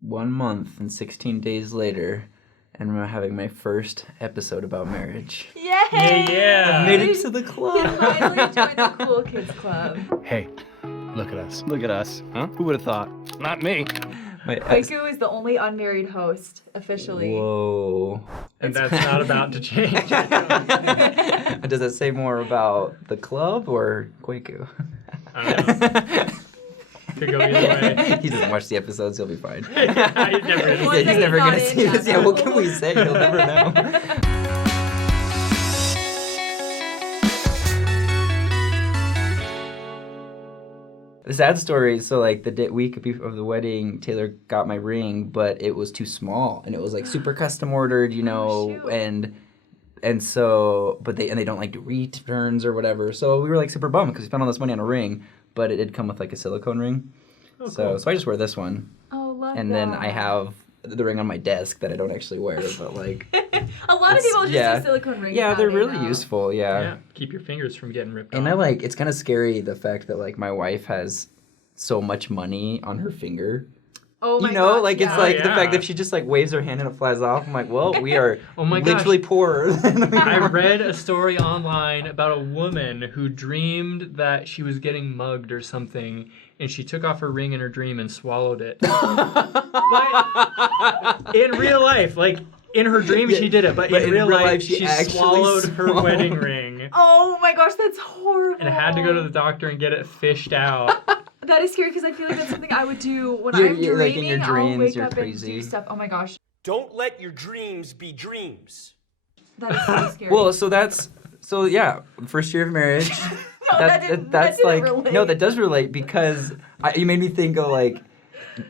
1 month and 16 days later, and I'm having my first episode about marriage. Yay! Yeah. I made it to the club. You finally joined the Cool Kids Club. Hey, look at us. Look at us. Huh? Who would have thought? Not me. Haiku is the only unmarried host, officially. Whoa. And that's not about to change. Does that say more about the club or Kwaku? I don't know. Could go either way. He doesn't watch the episodes, he'll be fine. He's never Well, He's never not gonna in see yet, this. Yeah, though. what can we say? He'll never know. The sad story, so like the week of the wedding, Taylor got my ring, but it was too small, and it was like super custom ordered, you know, and so, but they don't like do returns or whatever, so we were like super bummed because we spent all this money on a ring, but it did come with like a silicone ring, so I just wear this one, and then I have the ring on my desk that I don't actually wear, but like a lot of people just use silicone rings. Yeah, they're nowadays, really useful. Yeah. Keep your fingers from getting ripped And off. it's kind of scary the fact that like my wife has so much money on her finger. Oh my you know, gosh, like yeah. it's like the yeah. fact that if she just like waves her hand and it flies off, I'm like, well, we are Oh my literally gosh. poorer than we I were. read a story online about a woman who dreamed that she was getting mugged or something, and she took off her ring in her dream and swallowed it. But in real life, like in her dream she did it, but in real life she actually swallowed her swallowed. wedding ring Oh my gosh, that's horrible. and had to go to the doctor and get it fished out. That is scary because I feel like that's something I would do when You're- I'm you're, dreaming. like, in your I'll dreams, wake you're up crazy. and do stuff. Oh my gosh, Don't let your dreams be dreams. that is so scary. Well, so yeah, first year of marriage. No, that didn't relate. No, that does relate because you made me think of like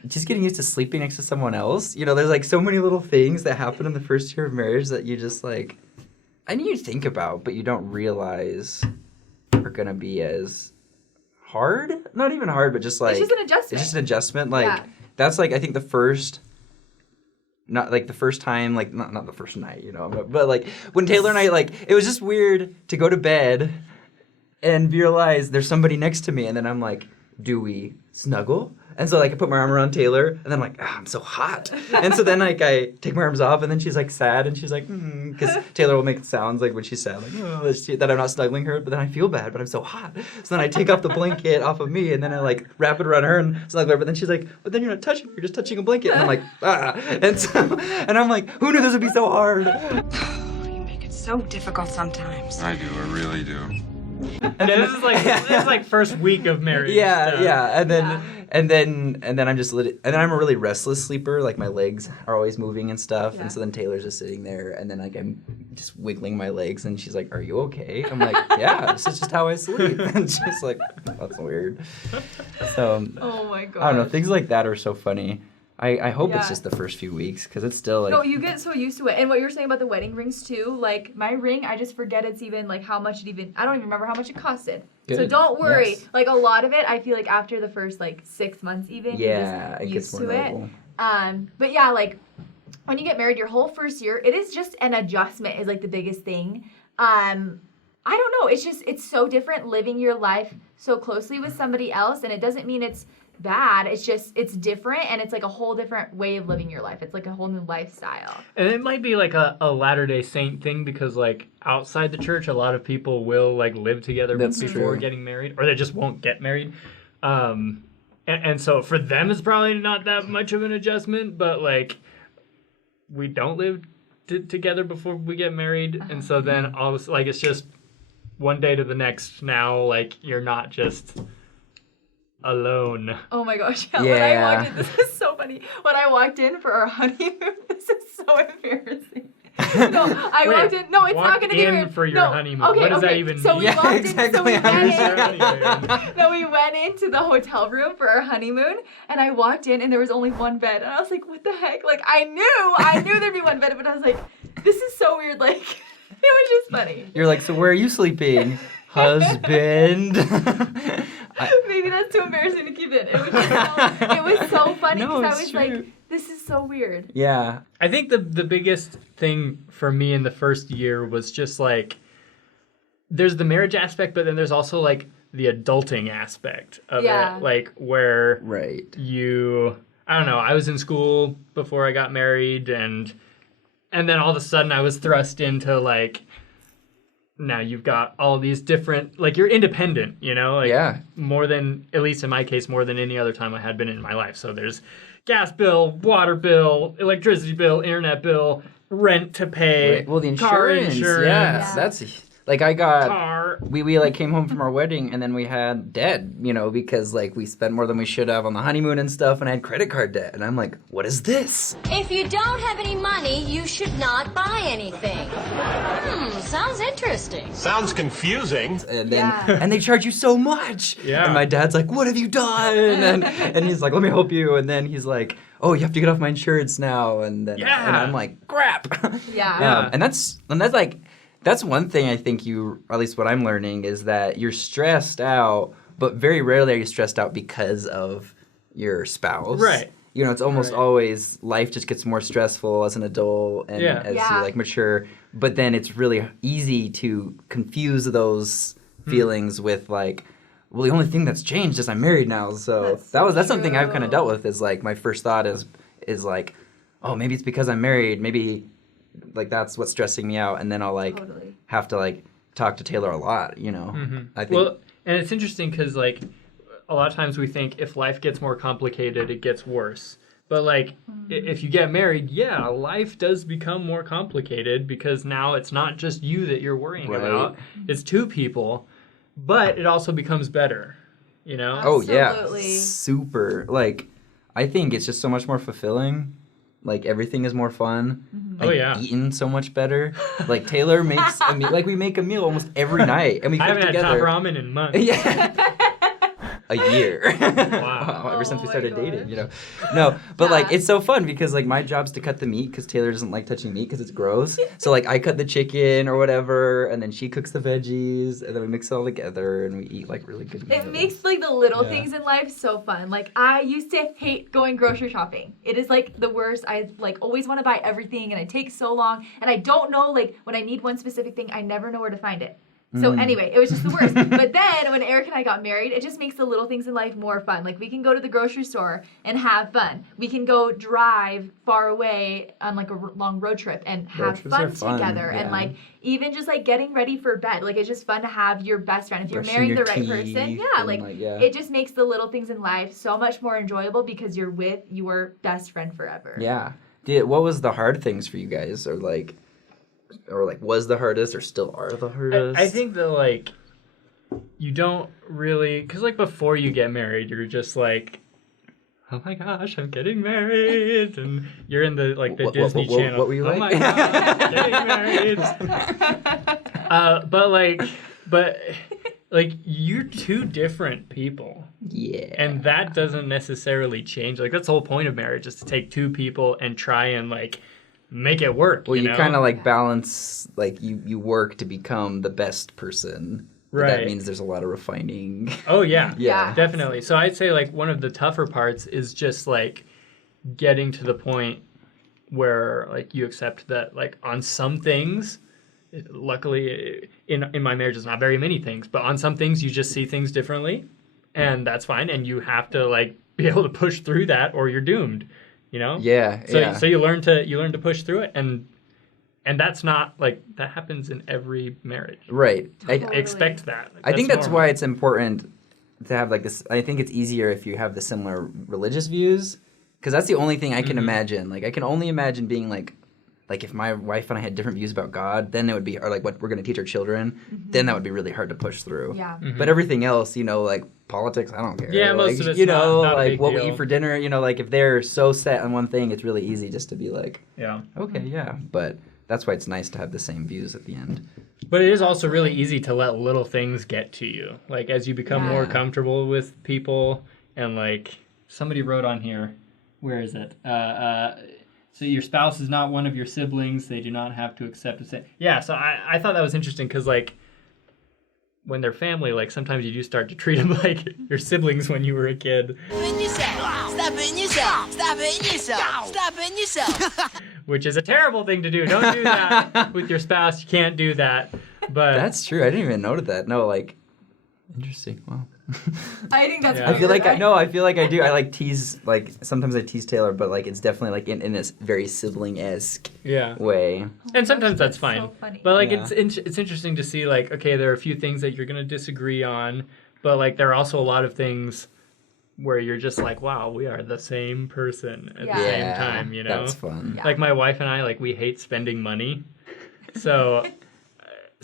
just getting used to sleeping next to someone else. You know, there's like so many little things that happen in the first year of marriage that you just like, and you think about, but you don't realize are gonna be as hard. Not even hard, but just like it's just an adjustment. It's just an adjustment. Like Yeah. that's like I think the first. Not like the first time, like not the first night, you know, but like when Taylor and I like, it was just weird to go to bed and realize there's somebody next to me, and then I'm like, do we snuggle? And so like I put my arm around Taylor, and then I'm like, I'm so hot, and so then like I take my arms off, and then she's like sad, and she's like, because Taylor will make sounds like when she's sad, like that I'm not snuggling her, but then I feel bad, but I'm so hot, so then I take off the blanket off of me, and then I like wrap it around her and snuggle her, but then she's like, but then you're not touching me, you're just touching a blanket, and I'm like, and I'm like, who knew this would be so hard? You make it so difficult sometimes. I do, I really do. And then this is like first week of marriage. Yeah, stuff. yeah, and then I'm just and then I'm a really restless sleeper. Like my legs are always moving and stuff, Yeah. and so then Taylor's just sitting there, and then like I'm just wiggling my legs, and she's like, "Are you okay?" I'm like, "Yeah, this is just how I sleep." And she's like, "That's weird." So Oh my gosh. I don't know. Things like that are so funny. I hope it's Yeah. just the first few weeks because it's still like. No, you get so used to it. And what you were saying about the wedding rings too, like my ring, I just forget it's even like how much I don't even remember how much it costed. So Good. don't worry. Yes. Like a lot of it, I feel like after the first like 6 months even, Yeah, you're just it used gets more to normal. it. But yeah, like when you get married, your whole first year, it is just an adjustment is like the biggest thing. I don't know. It's so different living your life so closely with somebody else, and it doesn't mean it's bad. It's just it's different, and it's like a whole different way of living your life. It's like a whole new lifestyle. And it might be like a Latter-day Saint thing because like outside the church, a lot of people will like live together That's before true. getting married, or they just won't get married. And so for them, it's probably not that much of an adjustment, but like we don't live together before we get married, and so then all of a, like it's just one day to the next. Now like you're not just alone. Oh my gosh. Yeah. Yeah. When I walked in, this is so funny. When I walked in for our honeymoon, this is so embarrassing. No, I Wait, walked in. No, it's not walked going to be in weird. for your no. honeymoon. Okay, What does that okay. even so mean? We Yeah, walked exactly. In, so we I went in. No, we went into the hotel room for our honeymoon, and I walked in, and there was only one bed, and I was like, "What the heck?" Like, I knew there'd be one bed, but I was like, "This is so weird." Like, it was just funny. You're like, so where are you sleeping, husband? Maybe that's too embarrassing to keep in. It was so funny No, because I it's was true. like, "This is so weird." Yeah. I think the biggest thing for me in the first year was just like there's the marriage aspect, but then there's also like the adulting aspect of Yeah. it, like where Right. I don't know, I was in school before I got married, and then all of a sudden I was thrust into, like, now you've got all these different, like, you're independent, you know? Like, Yeah. more than, at least in my case, more than any other time I had been in my life. So there's gas bill, water bill, electricity bill, internet bill, rent to pay, Right. Well, the car insurance. insurance, Yeah. That's like I got. car. We like came home from our wedding and then we had debt, you know, because like we spent more than we should have on the honeymoon and stuff, and I had credit card debt, and I'm like, what is this? If you don't have any money, you should not buy anything. Sounds interesting. Sounds confusing. And then Yeah. and they charge you so much. Yeah. And my dad's like, what have you done? And he's like, let me help you. And then he's like, oh, you have to get off my insurance now. And then Yeah. and I'm like, crap. Yeah. And that's like that's one thing I think you, or at least what I'm learning, is that you're stressed out, but very rarely are you stressed out because of your spouse. Right. You know, it's almost always life just gets more stressful as an adult and Yeah. as Yeah. you like mature. But then it's really easy to confuse those feelings with like, well, the only thing that's changed is I'm married now. So that's something I've kind of dealt with. Is like my first thought is like, oh, maybe it's because I'm married. Maybe like that's what's stressing me out, and then I'll like Totally. have to like talk to Taylor a lot. You know, I think. Well, and it's interesting because, like, a lot of times we think if life gets more complicated, it gets worse. But, like, if you get married, yeah, life does become more complicated because now it's not just you that you're worrying Right. about. It's two people, but it also becomes better, you know? Oh yeah, Absolutely. super. Like, I think it's just so much more fulfilling. Like everything is more fun. Oh, Like, yeah. eating so much better. Like Taylor makes a meal. Like we make a meal almost every night, and we I cook haven't had top together. ramen in months. Yeah. A year. Wow. Ever since we Oh started my dating, gosh. you know. No, but like Yeah. it's so fun because like my job's to cut the meat because Taylor doesn't like touching meat because it's gross. So like I cut the chicken or whatever, and then she cooks the veggies, and then we mix it all together and we eat like really good meals. It makes like the little Yeah. things in life so fun. Like I used to hate going grocery shopping. It is like the worst. I like always want to buy everything and it takes so long, and I don't know like when I need one specific thing, I never know where to find it. So anyway, it was just the worst. But then when Eric and I got married, it just makes the little things in life more fun. Like we can go to the grocery store and have fun. We can go drive far away on like a long road trip and have trips are fun fun, together. And yeah. like even just like getting ready for bed. Like it's just fun to have your best friend. If you're Brushing marrying your the right person, teeth yeah, and, like yeah. it just makes the little things in life so much more enjoyable because you're with your best friend forever. Yeah. What was the hard things for you guys, or like was the hardest, or still are the hardest? I think that, like, you don't really, because like before you get married, you're just like, oh my gosh, I'm getting married, and you're in the like the Disney Channel. What were you oh like? my gosh, I'm getting married. But you're two different people, Yeah. and that doesn't necessarily change. Like that's the whole point of marriage, is to take two people and try and like make it work. Well, you know? kind of like balance, like you work to become the best person. But Right. That means there's a lot of refining. Oh yeah. Yeah. Definitely. So I'd say like one of the tougher parts is just like getting to the point where like you accept that like on some things, luckily in my marriage it's not very many things, but on some things you just see things differently, and that's fine, and you have to like be able to push through that or you're doomed, you know? Yeah. So you learn to push through it, and that's not like that happens in every marriage. Right. Totally. Expect that. Like, I think that's normal. why it's important to have like this. I think it's easier if you have the similar religious views, because that's the only thing I can imagine. Like I can only imagine being like if my wife and I had different views about God, then it would be, or like what we're going to teach our children, then that would be really hard to push through. Yeah. But everything else, you know, like politics, I don't care. Yeah, most like, of it's you know, not a like big what we deal. eat for dinner, you know, like if they're so set on one thing, it's really easy just to be like, Yeah. okay, yeah. But that's why it's nice to have the same views at the end. But it is also really easy to let little things get to you. Like as you become more Yeah. comfortable with people, and like somebody wrote on here, where is it? So your spouse is not one of your siblings. They do not have to accept it. Yeah, so I thought that was interesting because like when they're family, like sometimes you do start to treat them like your siblings when you were a kid, Stop it yourself! Stop it yourself! Stop it yourself! which is a terrible thing to do. Don't do that with your spouse. You can't do that. But That's true. I didn't even notice that. No, like, interesting. Wow. I think that's. Yeah. I feel like I feel like I do. I like tease, like sometimes I tease Taylor, but like it's definitely like in this very sibling-esque Yeah. way. And sometimes that's so fine. funny. But like Yeah. it's interesting to see like, okay, there are a few things that you're gonna disagree on, but like there are also a lot of things where you're just like, wow, we are the same person at the Yeah. same time, you know? That's fun. Yeah. Like my wife and I, like we hate spending money. So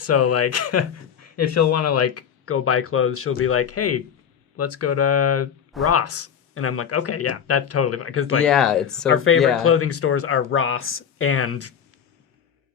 like if she'll want to like go buy clothes, she'll be like, hey, let's go to Ross. And I'm like, okay, yeah, that's totally fine. Because like Yeah, it's so our favorite yeah. clothing stores are Ross and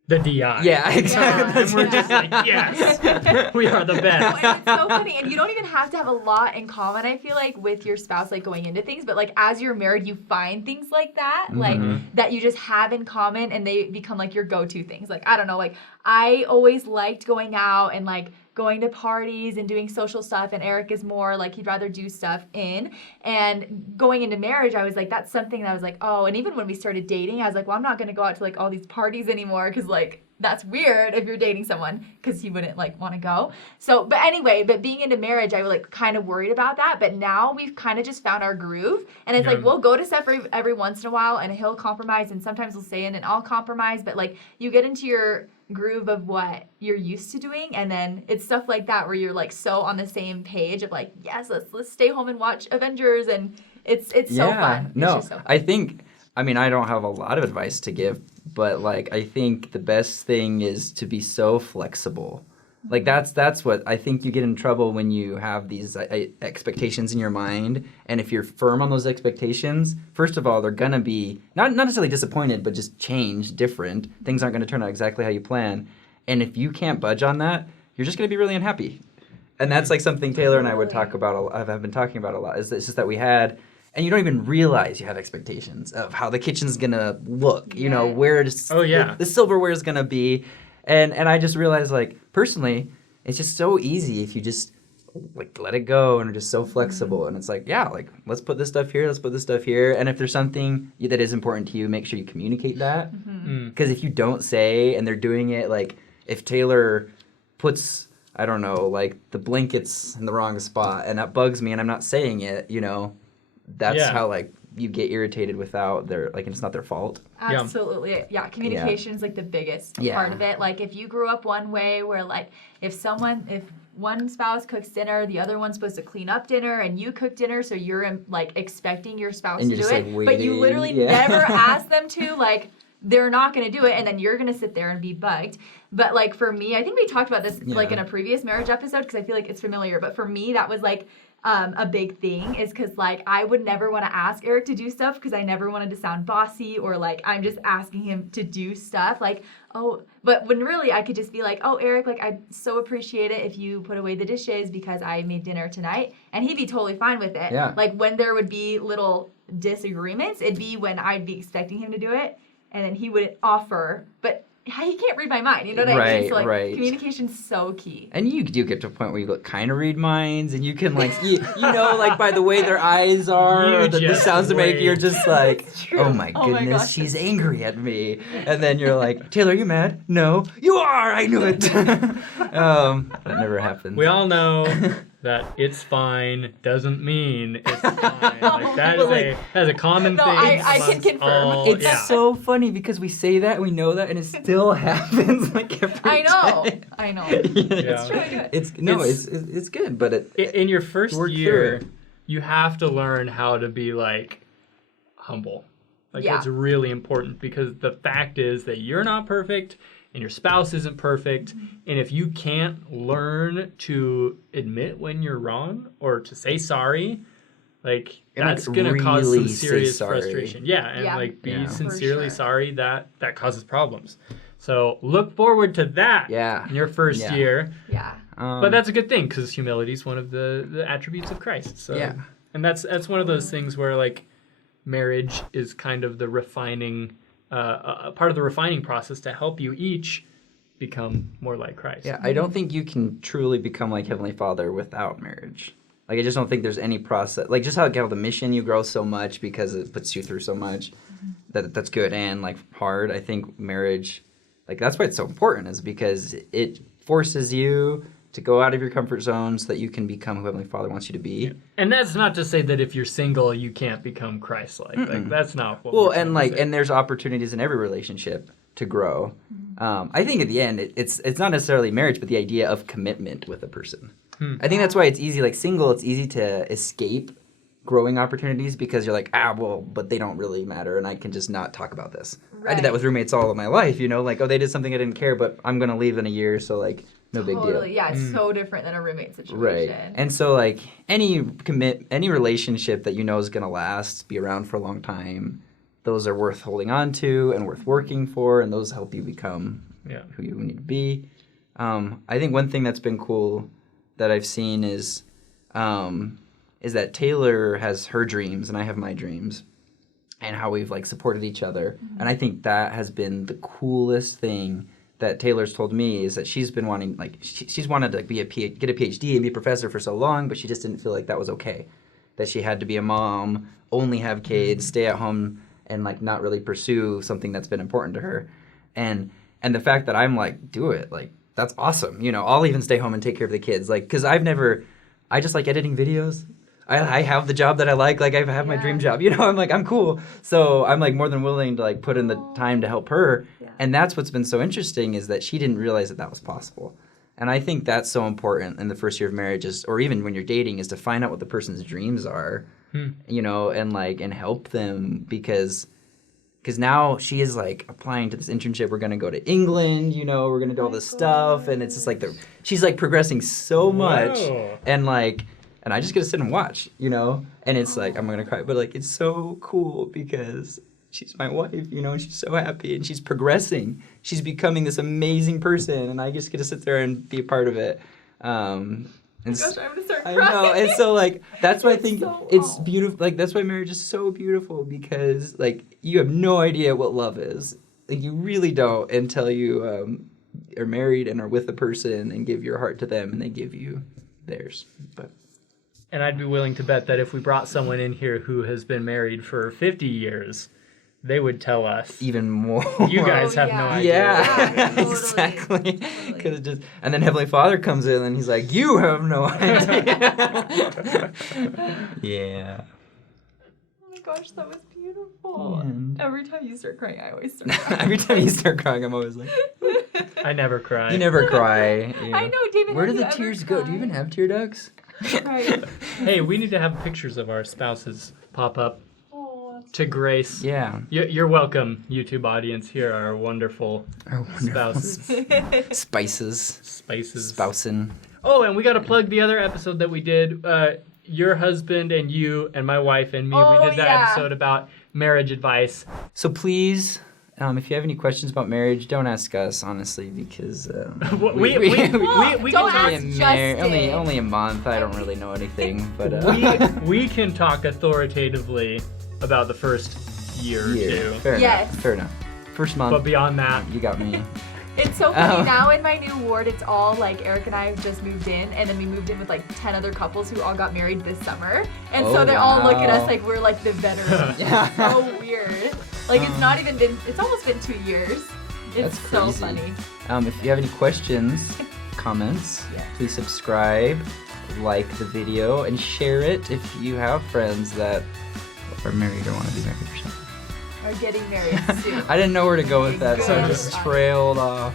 the DI. Yeah, exactly. And we're just like, yes, we are the best. And it's so funny, and you don't even have to have a lot in common, I feel like, with your spouse, like going into things, but like as you're married, you find things like that, like that you just have in common, and they become like your go-to things. Like, I don't know, like I always liked going out and like going to parties and doing social stuff, and Eric is more like he'd rather do stuff in. And going into marriage, I was like, that's something that I was like, oh, and even when we started dating, I was like, well, I'm not gonna go out to like all these parties anymore, because like that's weird if you're dating someone, because he wouldn't like want to go. So, but anyway, but being into marriage, I was like kind of worried about that. But now we've kind of just found our groove, and it's like we'll go to stuff every once in a while, and he'll compromise, and sometimes he'll stay in, and I'll compromise. But like you get into your groove of what you're used to doing, and then it's stuff like that where you're like so on the same page of like, yes, let's stay home and watch Avengers, and it's so fun. It's No, just so fun. I think, I mean, I don't have a lot of advice to give, but like I think the best thing is to be so flexible. Like that's what I think you get in trouble when you have these expectations in your mind, and if you're firm on those expectations, first of all, they're gonna be not necessarily disappointed, but just change, different. Things aren't gonna turn out exactly how you plan, and if you can't budge on that, you're just gonna be really unhappy. And that's like something Taylor and I would talk about. I've been talking about a lot. It's just that we had. And you don't even realize you have expectations of how the kitchen's gonna look. You know, where the silverware is gonna be, and I just realized, like, personally, it's just so easy if you just like let it go and are just so flexible. And it's like, yeah, like let's put this stuff here, let's put this stuff here. And if there's something that is important to you, make sure you communicate that. Because if you don't say, and they're doing it, like if Taylor puts, I don't know, like the blankets in the wrong spot, and that bugs me, and I'm not saying it, you know. That's how like you get irritated without their like, and it's not their fault. Absolutely. Yeah, communication is like the biggest part of it. Like if you grew up one way where like if one spouse cooks dinner, the other one's supposed to clean up dinner, and you cook dinner, so you're like expecting your spouse to do it, like, but you literally never ask them to, like they're not going to do it, and then you're going to sit there and be bugged. But like for me, I think we talked about this like in a previous marriage episode, because I feel like it's familiar, but for me that was like a big thing, is because like I would never want to ask Eric to do stuff because I never wanted to sound bossy, or like I'm just asking him to do stuff like, oh, but when really I could just be like, oh, Eric, like I'd so appreciate it if you put away the dishes because I made dinner tonight, and he'd be totally fine with it. Like when there would be little disagreements, it'd be when I'd be expecting him to do it, and then he would offer, but he can't read my mind, you know what I mean? So like communication's so key. And you do get to a point where you kind of read minds, and you can like you know, like by the way their eyes are, or the sounds they make, you're just like, oh my goodness, she's angry at me. And then you're like, Taylor, are you mad? No. You are. I knew it. That never happens. We all know that it's fine doesn't mean it's fine. Like that's a common thing. I can confirm. It's so funny because we say that and we know that, and it still happens like every I know. day. I know. It's true. It's good, but in your first year, you have to learn how to be like humble. Like it's really important, because the fact is that you're not perfect and your spouse isn't perfect. And if you can't learn to admit when you're wrong or to say sorry, like that's gonna cause some serious frustration. Yeah, and like be sincerely sorry, that causes problems. So look forward to that in your first year. Yeah. But that's a good thing, because humility is one of the attributes of Christ. So and that's one of those things where like marriage is kind of the refining a part of the refining process to help you each become more like Christ. Yeah, I don't think you can truly become like Heavenly Father without marriage. Like, I just don't think there's any process. Like, just how the mission, you grow so much because it puts you through so much. That's good and, like, hard. I think marriage, like, that's why it's so important, is because it forces you to go out of your comfort zone so that you can become who Heavenly Father wants you to be. And that's not to say that if you're single, you can't become Christ-like. Like, that's not what Well, we're trying and to say. and there's opportunities in every relationship to grow. I think at the end, it's not necessarily marriage, but the idea of commitment with a person. I think that's why it's easy. Like single, it's easy to escape growing opportunities because you're like, but they don't really matter, and I can just not talk about this. I did that with roommates all of my life, like, they did something I didn't care, but I'm gonna leave in a year, so like, no big deal. Yeah, it's so different than a roommate situation. Right. And so like any relationship that you know is gonna last, be around for a long time, those are worth holding on to and worth working for, and those help you become who you need to be. I think one thing that's been cool that I've seen is that Taylor has her dreams and I have my dreams, and how we've like supported each other. And I think that has been the coolest thing that Taylor's told me, is that she's been wanting, like, she's wanted to get a PhD and be a professor for so long, but she just didn't feel like that was okay. That she had to be a mom, only have kids, stay at home, and like not really pursue something that's been important to her. And the fact that I'm like, do it, like, that's awesome. I'll even stay home and take care of the kids. Like, because I just like editing videos. I have the job that I like I have my dream job, I'm like, I'm cool. So I'm like more than willing to like put in the time to help her. Yeah. And that's what's been so interesting, is that she didn't realize that was possible. And I think that's so important in the first year of marriage, or even when you're dating, is to find out what the person's dreams are, and help them, because now she is like applying to this internship. We're going to go to England, we're going to do all this stuff. And it's just like she's like progressing so much. Whoa. And I just get to sit and watch, and it's like, I'm going to cry, but like, it's so cool because she's my wife, and she's so happy and she's progressing. She's becoming this amazing person, and I just get to sit there and be a part of it. And gosh, I'm going to start crying. I know. And so like, that's why I think it's beautiful. Like, that's why marriage is so beautiful, because like, you have no idea what love is. Like, you really don't until you are married and are with a person and give your heart to them and they give you theirs. And I'd be willing to bet that if we brought someone in here who has been married for 50 years, they would tell us even more. You guys have no idea. Yeah, totally. Exactly. Totally. And then Heavenly Father comes in and he's like, you have no idea. Yeah. Oh my gosh, that was beautiful. And every time you start crying, I always start crying. Every time you start crying, I'm always like... I never cry. You never cry. I know, David. Where do the tears go? Do you even have tear ducts? Right. Hey, we need to have pictures of our spouses pop up to grace. Yeah. You're welcome, YouTube audience. Here are our wonderful spouses. Spices. Spousin'. Oh, and we got to plug the other episode that we did. Your husband and you and my wife and me. We did that episode about marriage advice. So please... if you have any questions about marriage, don't ask us, honestly, because we don't ask Justin. Only a month. I don't really know anything, but we can talk authoritatively about the first year or two. Fair enough. First month. But beyond that, you got me. It's so funny now in my new ward. It's all like Eric and I have just moved in, and then we moved in with like 10 other couples who all got married this summer, and so they're all looking at us like we're like the veterans. It's so weird. Like, it's not even been, it's almost been 2 years. It's so funny. If you have any questions, comments, please subscribe, like the video, and share it if you have friends that are married or want to be married or something. Are getting married soon. I didn't know where to go with that, so I just trailed off.